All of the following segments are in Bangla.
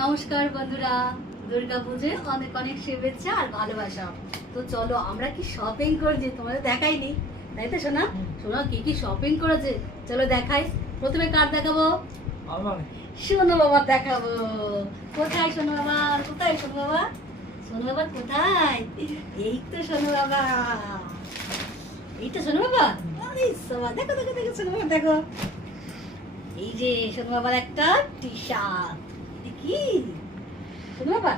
নমস্কার বন্ধুরা, দুর্গা পুজোয় অনেক অনেক শুভেচ্ছা আর ভালোবাসা। তো চলো আমরা কি শপিং করেছি তোমাদের দেখাইনি, তাই তো সোনা? সোনা কি কি শপিং করেছে চলো দেখাই। প্রথমে কার দেখাবো? সোনু বাবা দেখাবো। কোথায় সোনু বাবা? কোথায় সোনু বাবা? সোনু বাবা কোথায়? এই তো সোনু বাবা, এই তো সোনু বাবা। দেখো দেখো দেখো সোনু বাবা দেখো, এই যে সোনু বাবার একটা টি শার্ট। কি সোনু বাবা?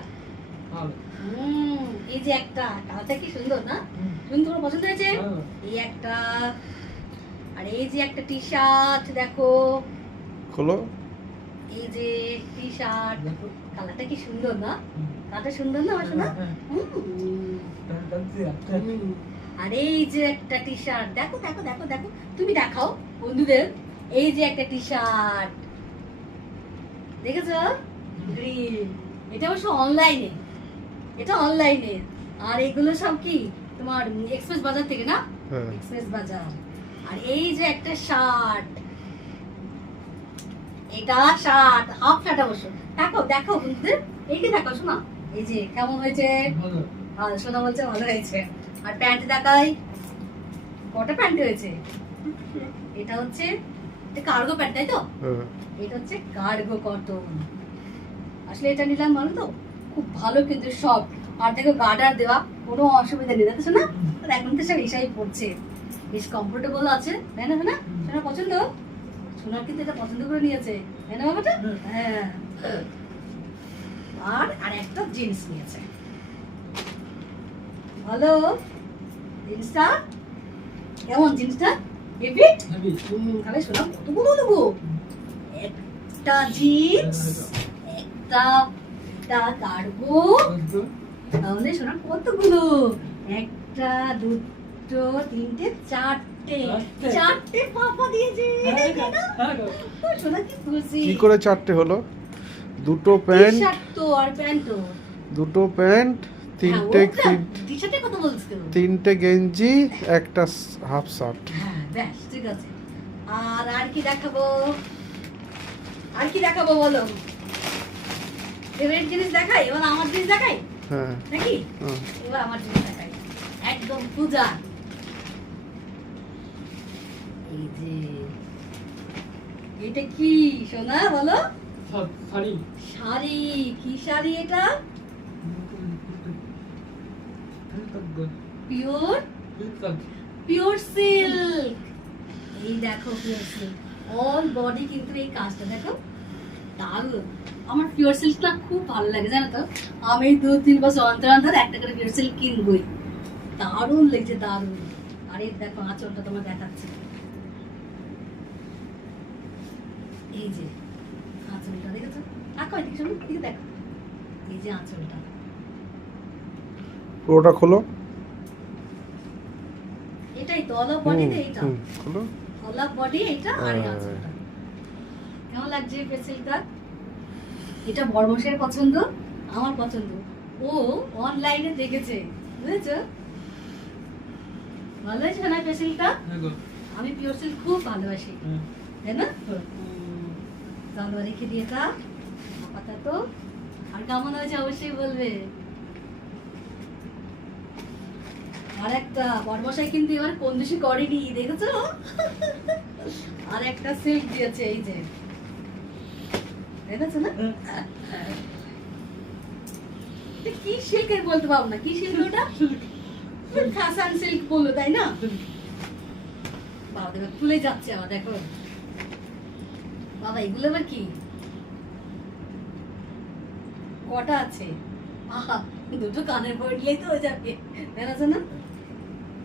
এই যে একটা কালারটা কি সুন্দর না? তুমি তোমার পছন্দ হয়েছে? এই একটা, আর এই যে একটা টি শার্ট দেখো, খোলো। এই যে টি শার্ট, কালারটা কি সুন্দর না? কালারটা সুন্দর না আমার সোনা? আর এই যে একটা টি শার্ট দেখো দেখো দেখো দেখো, তুমি দেখাও বন্ধুদের। এই যে একটা টি শার্ট দেখেছো, গ্রিন। এটা অবশ্য অনলাইনে, এটা অনলাইনে। আর এগুলো সব কি তোমার এক্সপ্রেস বাজার থেকে না? এক্সপ্রেস বাজার। আর এই যে একটা শার্ট, এটা শার্ট, হাফ শার্ট অবশ্য। দেখো দেখো বন্ধুদের, এইটা দেখো শোনা, এই যে কেমন হয়েছে? ভালো, সোনা বলছে ভালো হয়েছে। আর প্যান্ট দেখাই, কটা প্যান্ট হয়েছে? এটা হচ্ছে কার্গো প্যান্ট, তাই তো? এটা হচ্ছে কার্গো কটন। আসলে এটা নিলাম ভালো তো, খুব ভালো কিন্তু সব। আর দেখো গার্ডার দেওয়া, কোনো অসুবিধা নেই, দেখছো না? আর এখন তো সব এসাই পড়ছে, বেশ কমফোর্টেবল আছে, তাই না? না সোনার পছন্দ, সোনার কিন্তু এটা পছন্দ করে নিয়েছে, তাই না বাবাটা? হ্যাঁ। আর আর একটা জিন্স নিয়েছে, ভালো জিন্সটা। কেমন জিন্সটা? হেভি। তাহলে শোনা কতগুলো নেবো? একটা জিন্স, একটা কার্গো, তাহলে শোনা কতগুলো? একটা, দুটো, তিনটে, চারটে। চারটে পাপা দিয়েছে। শোনা কি খুশি। কি করে চারটে হলো? দুটো প্যান্ট, তো আর প্যান্ট, দুটো প্যান্ট, তিনটে টি-শার্টের কথা বলছো? তিনটে গেঞ্জি, একটা হাফ শার্ট। হ্যাঁ বেশ ঠিক আছে। আর আর কি দেখাবো? আর কি দেখাবো বলো? ফেভারিট জিনিস দেখাই, এবার আমার জিনিস দেখাই। হ্যাঁ নাকি? এবার আমার জিনিস দেখাই, একদম পূজা। এই যে এটা কি সোনা বলো? শাড়ি। শাড়ি। কি শাড়ি এটা? Pure pure silk. এই দেখো পিওর সিল্ক, অল বডি কিন্তু এই কাজটা দেখো দারুণ। আমার পিওর সিল্কটা খুব ভালো লাগে জানো তো, আমি 2-3 বছর অন্তর অন্তর একটা করে পিওর সিল্ক কিনবই, দারুণ লাগছে দারুণ। আর এই দেখো আঁচলটা তোমার দেখাচ্ছি, এই যে আঁচলটা দেখেছো? দেখো এদিকে শোনো, এদিকে দেখো, এই যে আঁচলটা। পুরোটা খোলো। এটাই তো অল বডিতে, এইটা খোলো, অল বডি এইটা। আর এই আঁচলটা কেমন লাগছে পেন্সিলটা? এটা বড়মশের পছন্দ, আমার পছন্দ। ও অনলাইনে দেখেছে, বুঝেছো? ভালো হয়েছে না পেন্সিলটা? আমি পিওর সিল্ক খুব ভালোবাসি, তাই না? চলো রেখে দিয়ে তা আপাতত। আর কেমন হয়েছে অবশ্যই বলবে। আর একটা বড়মশাই কিন্তু এবার কঞ্জুসি করেনি, দেখেছো? আর একটা সিল্ক দিয়েছে, এই যে দেখেছো না? কি সিল্কের বলতে পারবো না, কি সিল্ক ওটা? খাসান সিল্ক বললো, তাই না? বাবা দেখো খুলে যাচ্ছে আমার, দেখো বাবা এগুলো আবার কি? কটা আছে? আহা, দুটো কানের পড়লেই তো হয়ে যাবে, দেখেছো না?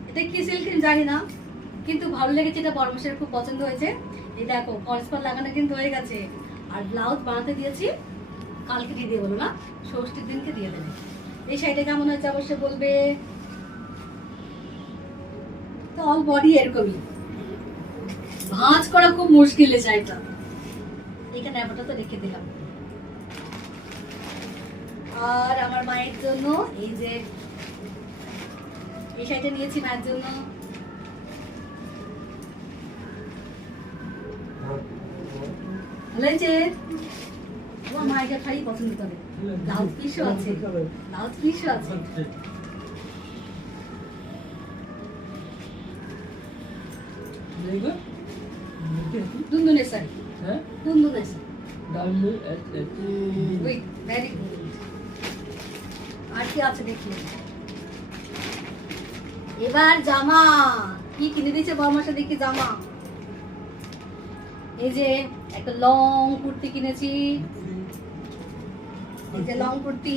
এটা কি সিল্ক জানি না, কিন্তু ভালো লেগেছে, এটা বড়মশের খুব পছন্দ হয়েছে। এই দেখো ফলস পার লাগানো কিন্তু হয়ে গেছে। আর ব্লাউজ বানাতে দিয়েছি, কালকে দিয়ে দিয়ে বলো না, ষষ্ঠীর দিনকে দিয়ে দেবে। এই শাড়িটা কেমন হয়েছে অবশ্যই বলবে। তো অল বডি এরকমই, ভাঁজ করা খুব মুশকিল এই শাড়িটা। এখানে আপাতত রেখে দিলাম। আর আমার মায়ের জন্য এই যে এই শাড়িটা নিয়েছি মায়ের জন্য। ভালো হয়েছে? আমার মা এটা খাই পছন্দ করে। ব্লাউজ পিসও আছে, ব্লাউজ পিসও আছে। দুনদুনের শাড়ি, দুনদুনের শাড়ি। Very good. আর কি আছে দেখি। এবার জামা কি কিনে দিয়েছে বড়মাসা দেখি জামা। এই যে একটা লং কুর্তি কিনেছি, এই যে লং কুর্তি,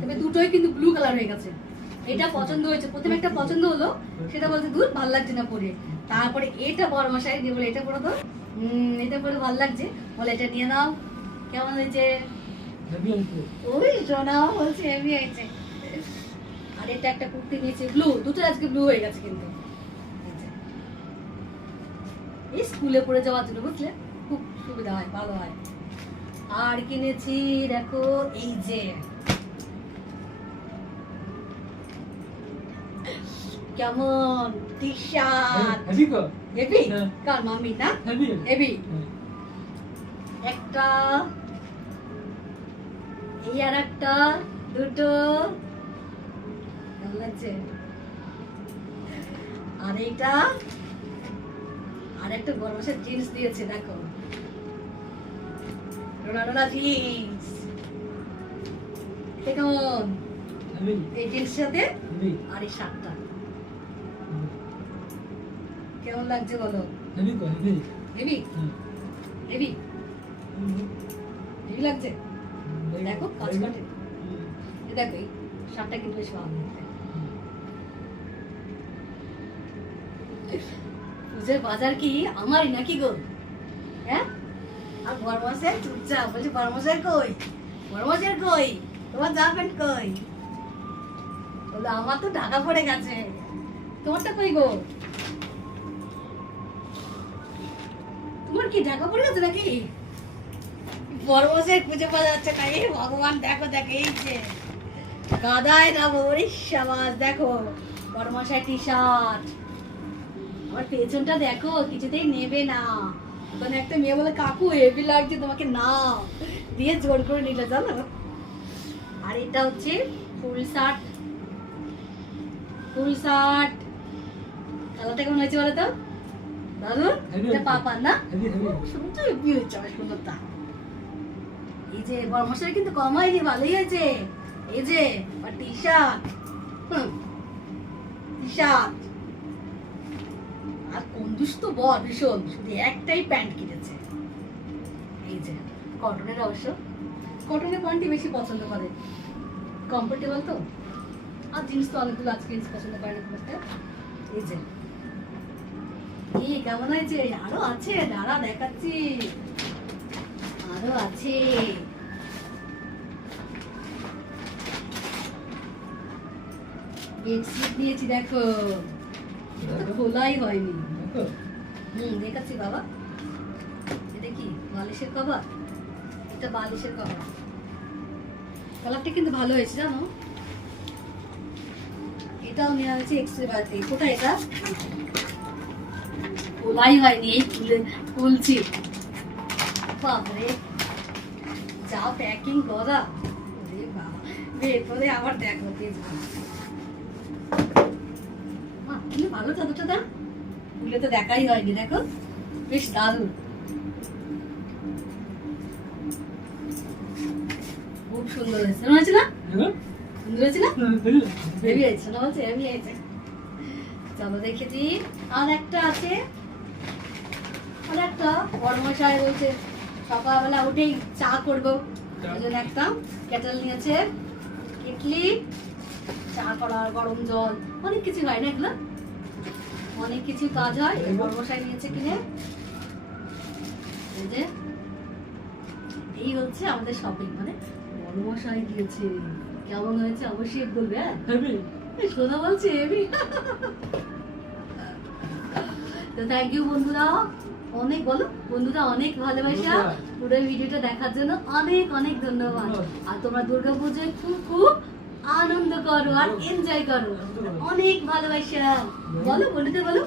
তবে দুটোই কিন্তু ব্লু কালার হয়ে গেছে। এটা পছন্দ হয়েছে, প্রথমে একটা পছন্দ হলো, সেটা বলতে দূর ভালো লাগছে না পরে। তারপরে এটা বড়মাসাই দিয়ে বলে এটা পরে তো এটা পরে ভালো লাগছে, বলে এটা নিয়ে নাও। কেমন হয়েছে? ওই সোনা বলছে হেভি হয়েছে। আর এটা একটা কুর্তি নিয়েছে ব্লু, দুটো আজকে ব্লু হয়ে গেছে কিন্তু। এই স্কুলে পড়ে যাওয়ার জন্য বুঝলে খুব সুবিধা হয়, ভালো হয়। আর কিনেছি দেখো এই যে কেমন টি শার্ট, হেভি কার মামি না হেভি। একটা এই আর একটা, দুটো ভালো লাগছে। আর এইটা আর একটা বড় বড় জিন্স দিয়েছে দেখো, রোনা জিন্স। কেমন এই জিন্স সাথে আর এই শার্টটা কেমন লাগছে বলো? হেভি হেভি হেভি লাগছে। দেখো কাজ কাটে, দেখো এই শার্টটা কিন্তু বেশ ভালো। পুজোর বাজার কি আমারই নাকি গো? হ্যাঁ, আর বড়মাসের চুপচাপ বলছে বড়মাসের কই, বড়মাসের কই, তোমার যাবেন কই? বলে আমার তো ঢাকা পড়ে গেছে, তোমারটা কই গো? তোমার কি ঢাকা পড়ে গেছে নাকি? বড়মাসের খুঁজে পাওয়া যাচ্ছে না। এই ভগবান দেখো দেখো এই যে গাদায় যাবো, ওরে সাবাস দেখো বড়মাসায় টি শার্ট। আমার পেছনটা দেখো কিছুতেই নেবে না। ওখানে একটা মেয়ে বলে কাকু হেভি লাগছে তোমাকে, নাও দিয়ে জোর করে নিলে জানো। আর এটা হচ্ছে ফুল শার্ট, ফুল শার্ট। কালারটা কেমন হয়েছে বলো তো? দারুন। এটা পাপা না সুন্দর হেভি হয়েছে, আমার সুন্দরটা। এই যে বড়মশাই কিন্তু কম হয়নি, ভালোই হয়েছে। এই যে টি শার্ট, টি শার্ট। আর কঞ্জুস তো বল ভীষণ, শুধু একটাই প্যান্ট কিনেছে। এই যে কটনের, অবশ্য কটনের প্যান্টই বেশি পছন্দ করে, কমফোর্টেবল তো। আর জিন্স তো অনেকগুলো আজকে জিন্স পছন্দ করে না খুব একটা। এই যে কি কেমন হয়েছে? আরো আছে, দাঁড়া দেখাচ্ছি, আরো আছে। বেডশিট নিয়েছি দেখো, খোলাই হয়নি। দেখাচ্ছি বাবা। এটা কি বালিশের কভার? এটা বালিশের কভার। কালারটা কিন্তু ভালো হয়েছে জানো। এটাও নেওয়া হয়েছে এক্সরে বাড়িতে। কোথায় এটা? খোলাই হয়নি, এই খুলছি। বাবারে যা প্যাকিং করা, ওরে বাবা। ভেতরে আবার দেখো ভালো চাদরটা দাম, খুলে তো দেখাই হয়নি। দেখো বেশ দারুণ, খুব সুন্দর হয়েছে। হয়েছে না? সুন্দর হয়েছে না? হেভি হয়েছে না? বলছে হেভি হয়েছে। চলো দেখেছি। আর একটা আছে, আর একটা বড়মশাই বলছে সকালবেলা উঠেই চা করবো, ওই জন্য একটা কেটল নিয়েছে, কেটলি, চা করার, গরম জল, অনেক কিছু হয় না এগুলো, অনেক কিছু কাজ হয়। বড়মশাই নিয়েছে কিনে। এই যে এই হচ্ছে আমাদের শপিং, মানে বড়মশাই দিয়েছে। কেমন হয়েছে অবশ্যই বলবে। হ্যাঁ সোনা বলছে হেভি। তো থ্যাংক ইউ বন্ধুরা, অনেক বলো বন্ধুরা, অনেক ভালোবাসা। পুরো ভিডিওটা দেখার জন্য অনেক অনেক ধন্যবাদ। আর তোমরা দুর্গাপুজোয় খুব খুব আনন্দ করো আর এনজয় করো। অনেক ভালোবাসা। বলো বন্ধুদের, বলো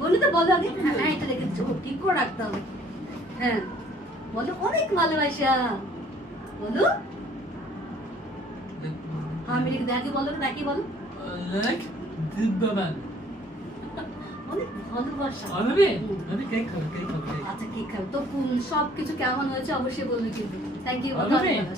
বন্ধুদের, বলো আগে। হ্যাঁ এটা দেখে ঠিক করে রাখতে হবে। হ্যাঁ বলো অনেক ভালোবাসা। বলো আমি দেখি বলো দেখি বলো লাইক দিব্যাবান অনেক ভালোবাসা আমি কেক খাবো কেক খাবো আচ্ছা কি খাবো তো সবকিছু কেমন হয়েছে অবশ্যই বলবে কিন্তু থ্যাংক ইউ ভালো নেই? হ্যাঁ